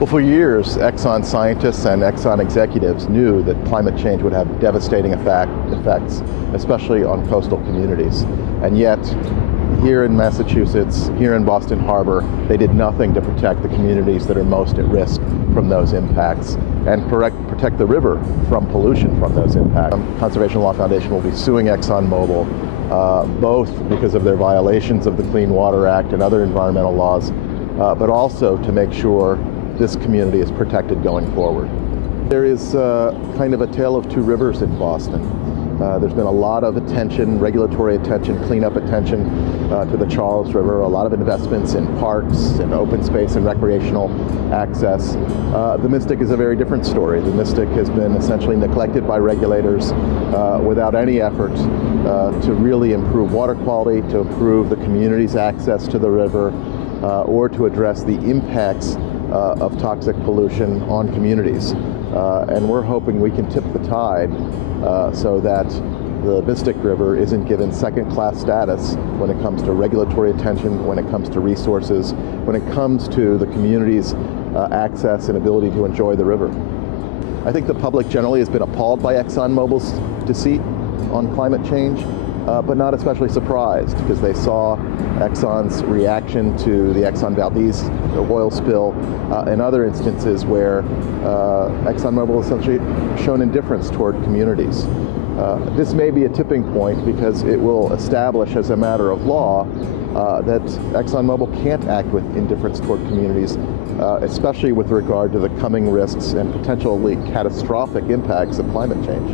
Well, for years, Exxon scientists and Exxon executives knew that climate change would have devastating effects, especially on coastal communities. And yet, here in Massachusetts, here in Boston Harbor, they did nothing to protect the communities that are most at risk from those impacts and protect the river from pollution from those impacts. Conservation Law Foundation will be suing ExxonMobil, both because of their violations of the Clean Water Act and other environmental laws, but also to make sure this community is protected going forward. There is kind of a tale of two rivers in Boston. There's been a lot of attention, regulatory attention, cleanup attention to the Charles River, a lot of investments in parks and open space and recreational access. The Mystic is a very different story. The Mystic has been essentially neglected by regulators without any effort to really improve water quality, to improve the community's access to the river, or to address the impacts of toxic pollution on communities. And we're hoping we can tip the tide so that the Mystic River isn't given second-class status when it comes to regulatory attention, when it comes to resources, when it comes to the community's access and ability to enjoy the river. I think the public generally has been appalled by ExxonMobil's deceit on climate change, but not especially surprised because they saw Exxon's reaction to the Exxon Valdez oil spill and other instances where ExxonMobil essentially shown indifference toward communities. This may be a tipping point because it will establish as a matter of law that ExxonMobil can't act with indifference toward communities, especially with regard to the coming risks and potentially catastrophic impacts of climate change.